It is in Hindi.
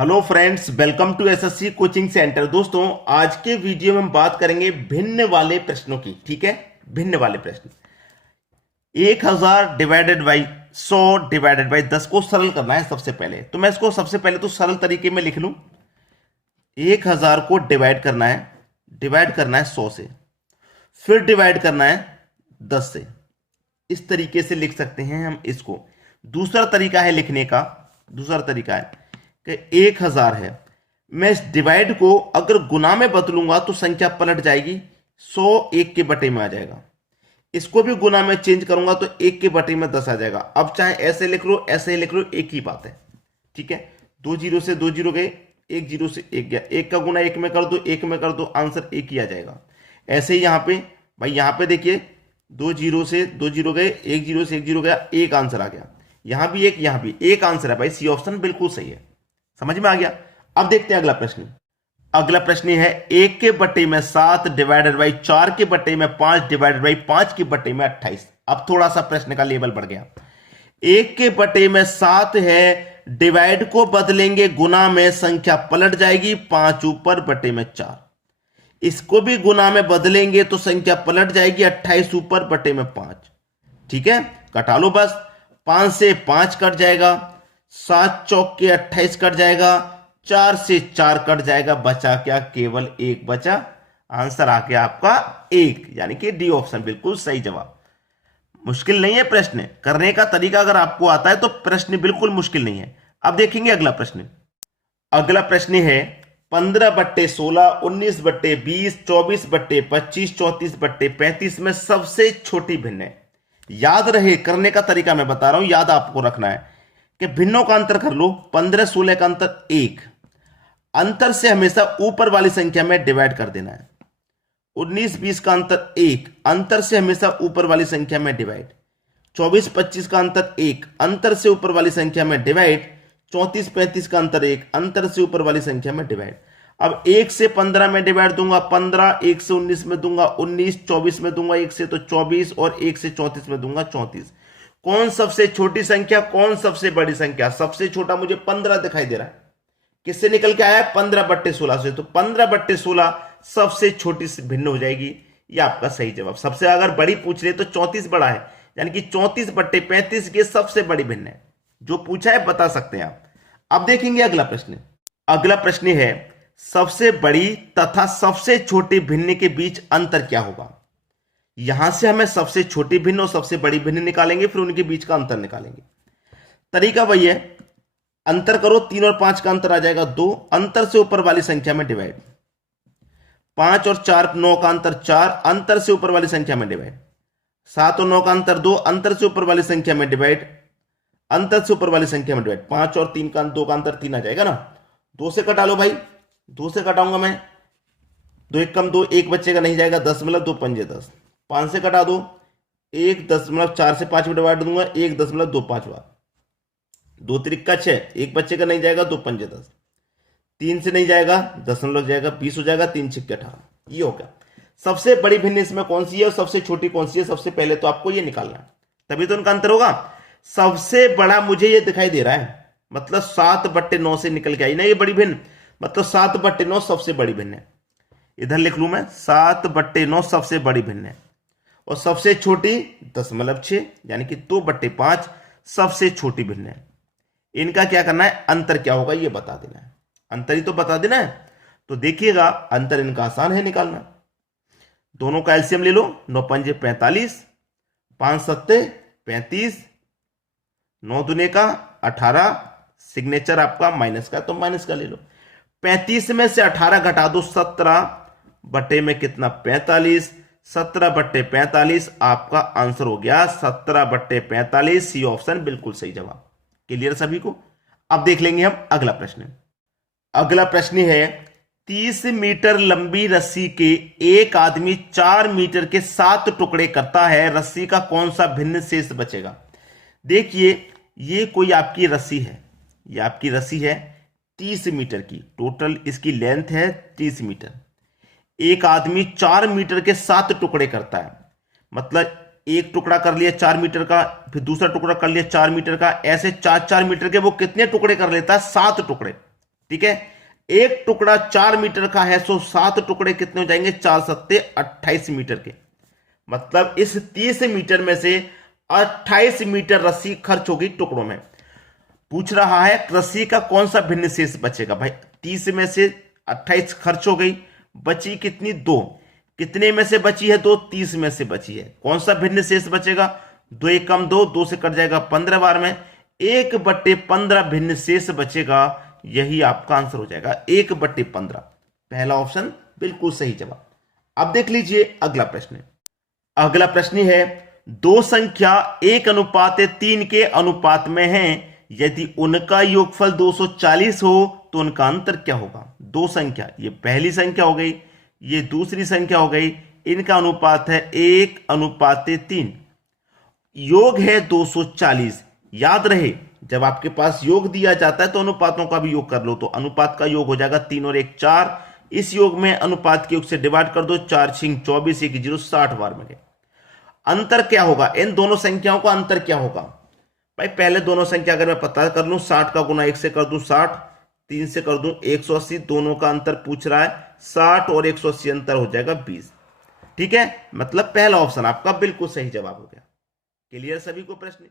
Hello friends, welcome to SSC coaching centre. दोस्तों, आज के वीडियो में हम बात करेंगे भिन्न वाले प्रश्नों की। ठीक है, भिन्न वाले प्रश्न 1000 डिवाइडेड बाई 100 डिवाइडेड बाई 10 को सरल करना है। सबसे पहले तो मैं इसको सबसे पहले तो सरल तरीके में लिख लूं। 1000 को डिवाइड करना है 100 से, फिर डिवाइड करना है 10 से। इस तरीके से लिख सकते हैं हम इसको। दूसरा तरीका है लिखने का, दूसरा तरीका है कि 1000 है, मैं इस डिवाइड को अगर गुना में बदलूंगा तो संख्या पलट जाएगी, 100 1 के बटे में आ जाएगा। इसको भी गुना में चेंज करूंगा तो 1 के बटे में 10 आ जाएगा। अब चाहे ऐसे लिख लो ऐसे लिख लो, एक ही बात है। ठीक है, 2 जीरो से 2 जीरो गए, 1 जीरो से 1 गया, 1 का गुना 1 में कर दो, 1 में कर दो, आंसर 1 ही आ जाएगा। ऐसे ही यहां पे भाई, यहां पे देखिए 2 जीरो से 2 जीरो गए, 1 जीरो से 1 जीरो गया, 1 आंसर आ गया। यहां भी एक, यहां भी एक आंसर है भाई। सी ऑप्शन बिल्कुल सही है। समझ में आ गया। अब देखते हैं अगला प्रश्न। अगला प्रश्न है 1 के बटे में 7 डिवाइडेड बाई 4 के बटे में 5 डिवाइडेड बाई 5 के बटे में 28। अब थोड़ा सा प्रश्न का लेवल बढ़ गया। 1 के बटे में 7 है, डिवाइड को बदलेंगे गुना में, संख्या पलट जाएगी, 5 ऊपर बटे में 4। इसको भी गुना में बदलेंगे तो संख्या पलट जाएगी, 28 ऊपर बटे में 5। ठीक है, कटा लो बस। 5 से 5 कट जाएगा, 7 चौक के 28 कट जाएगा, 4 से 4 कट जाएगा, बचा क्या? केवल 1 बचा। आंसर आ गया आपका 1, यानी कि डी ऑप्शन बिल्कुल सही जवाब। मुश्किल नहीं है प्रश्न, करने का तरीका अगर आपको आता है तो प्रश्न बिल्कुल मुश्किल नहीं है। अब देखेंगे अगला प्रश्न। अगला प्रश्न है 15 बट्टे 16, 19 बट्टे 20, 24 बट्टे 25, 34 बट्टे 35 में सबसे छोटी भिन्न है। याद रहे, करने का तरीका मैं बता रहा हूं, याद आपको रखना है कि भिन्नों का अंतर कर लो। 15 16 का अंतर 1, अंतर से हमेशा ऊपर वाली संख्या में डिवाइड कर देना है। 19 20 का अंतर 1, अंतर से हमेशा ऊपर वाली संख्या में डिवाइड। 24 25 का अंतर 1, अंतर से ऊपर वाली संख्या में डिवाइड। 34 35 का अंतर 1, अंतर से ऊपर वाली संख्या में डिवाइड। अब 1 से 15 में डिवाइड दूंगा 15, 1 से 19 में दूंगा 19, 24 में दूंगा 1 से तो 24, और 1 से 34 में दूंगा 34। कौन सबसे छोटी संख्या, कौन सबसे बड़ी संख्या? सबसे छोटा मुझे 15 दिखाई दे रहा है। किससे निकल के आया? 15 बट्टे 16 से। तो 15 बट्टे 16 सबसे छोटी से भिन्न हो जाएगी। ये आपका सही जवाब। सबसे अगर बड़ी पूछ रहे तो 34 बड़ा है, यानी कि 34 बट्टे 35 ये सबसे बड़ी भिन्न है। जो पूछा है बता सकते हैं आप। अब देखेंगे अगला प्रश्न। अगला प्रश्न है सबसे बड़ी तथा सबसे छोटी भिन्न के बीच अंतर क्या होगा। यहां से हमें सबसे छोटी भिन्न और सबसे बड़ी भिन्न निकालेंगे, फिर उनके बीच का अंतर निकालेंगे। तरीका वही है, अंतर करो, 3 और 5 का अंतर आ जाएगा 2, अंतर से ऊपर वाली संख्या में डिवाइड। 5 और 4 9 का अंतर 4, अंतर से ऊपर वाली संख्या में डिवाइड। 7 और 9 का अंतर 2, अंतर से ऊपर वाली संख्या में डिवाइड, अंतर से ऊपर वाली संख्या में डिवाइड। 5 और 3 का 2 का अंतर 3 आ जाएगा ना। 2 से कटा लो भाई, 2 से कटाऊंगा मैं, 2 1 कम 2, 1 बच्चे का नहीं जाएगा, 10 मतलब 2 पंजे 10। 5 से कटा दो, 1 10 से 5 में डिवाइड दूंगा, 1 2 5 बार, 2 त्रिका 6, 1 बच्चे का नहीं जाएगा, 2 पंजे 10। 3 से नहीं जाएगा, 10 लग जाएगा, 20 हो जाएगा, 3 6 18। ये हो गया। सबसे बड़ी भिन्न इसमें कौन सी है और सबसे छोटी कौन सी है? सबसे पहले तो आपको ये निकालना है, तभी तो उनका अंतर होगा। सबसे बड़ा मुझे ये दिखाई दे रहा है, मतलब 7 बट्टे 9 से निकल के आई ना ये बड़ी भिन्न, मतलब 7 बट्टे 9 सबसे बड़ी भिन्न है। इधर लिख लू मैं, 7 बट्टे 9 सबसे बड़ी भिन्न है, और सबसे छोटी 0.6 यानी कि 2 बट्टे 5 सबसे छोटी भिन्न है। इनका क्या करना है, अंतर क्या होगा ये बता देना है। अंतर ही तो बता देना है। तो देखिएगा, अंतर इनका आसान है निकालना। दोनों का एलसीएम ले लो, 9 पंजे 45, 5 सत्ते 35, 9 दुने का 18, सिग्नेचर आपका माइनस का, तो माइनस का ले लो। 35 में से 18 घटा दो, 17 बटे में कितना? 45। 17 बट्टे 45 आपका आंसर हो गया 17 बट्टे 45। सी ऑप्शन बिल्कुल सही जवाब। क्लियर सभी को? अब देख लेंगे हम अगला प्रश्न। अगला प्रश्न है 30 मीटर लंबी रस्सी के एक आदमी 4 मीटर के 7 टुकड़े करता है, रस्सी का कौन सा भिन्न शेष बचेगा? देखिए, ये कोई आपकी रस्सी है, ये आपकी रस्सी है 30 मीटर की, टोटल इसकी लेंथ है 30 मीटर। एक आदमी 4 मीटर के 7 टुकड़े करता है, मतलब एक टुकड़ा कर लिया 4 मीटर का, फिर दूसरा टुकड़ा कर लिया 4 मीटर का, ऐसे 4 4 मीटर के वो कितने टुकड़े कर लेता है? 7 टुकड़े। ठीक है। एक टुकड़ा 4 मीटर का है, सो 7 टुकड़े कितने हो जाएंगे, 4 सत्ते 28 मीटर के। मतलब इस 30 मीटर में से 28 मीटर रस्सी खर्च होगी टुकड़ों में। पूछ रहा है रस्सी का कौन सा भिन्न शेष बचेगा। भाई 30 में से 28 खर्च हो गई, बची कितनी, 2। कितने में से बची है, 2, 30 में से बची है। कौन सा भिन्न शेष बचेगा, 2 एक कम 2, 2 से कट जाएगा 15 बार में, 1/15 भिन्न शेष बचेगा। यही आपका आंसर हो जाएगा, 1/15। पहला ऑप्शन बिल्कुल सही जवाब। अब देख लीजिए अगला प्रश्न। अगला प्रश्न है, दो संख्या 1:3 के अनुपात में है, यदि उनका योगफल 240 हो तो उनका अंतर क्या होगा। दो संख्या, ये पहली संख्या हो गई, ये दूसरी संख्या हो गई, इनका अनुपात है 1:3, योग है 240। याद रहे जब आपके पास योग दिया जाता है तो अनुपातों का भी योग कर लो, तो अनुपात का योग हो जाएगा 3 और 1 4। इस योग में अनुपात के योग से डिवाइड कर दो, 4 6 24, 1 0 60 बार में। अंतर क्या होगा, इन दोनों संख्याओं का अंतर क्या होगा। भाई पहले दोनों संख्या अगर मैं पता कर लूं, 60 का गुना 1 से कर दूं 60, 3 से कर दूं 180, दोनों का अंतर पूछ रहा है, 60 और 180 अंतर हो जाएगा 20। ठीक है, मतलब पहला ऑप्शन आपका बिल्कुल सही जवाब हो गया। क्लियर सभी को प्रश्न।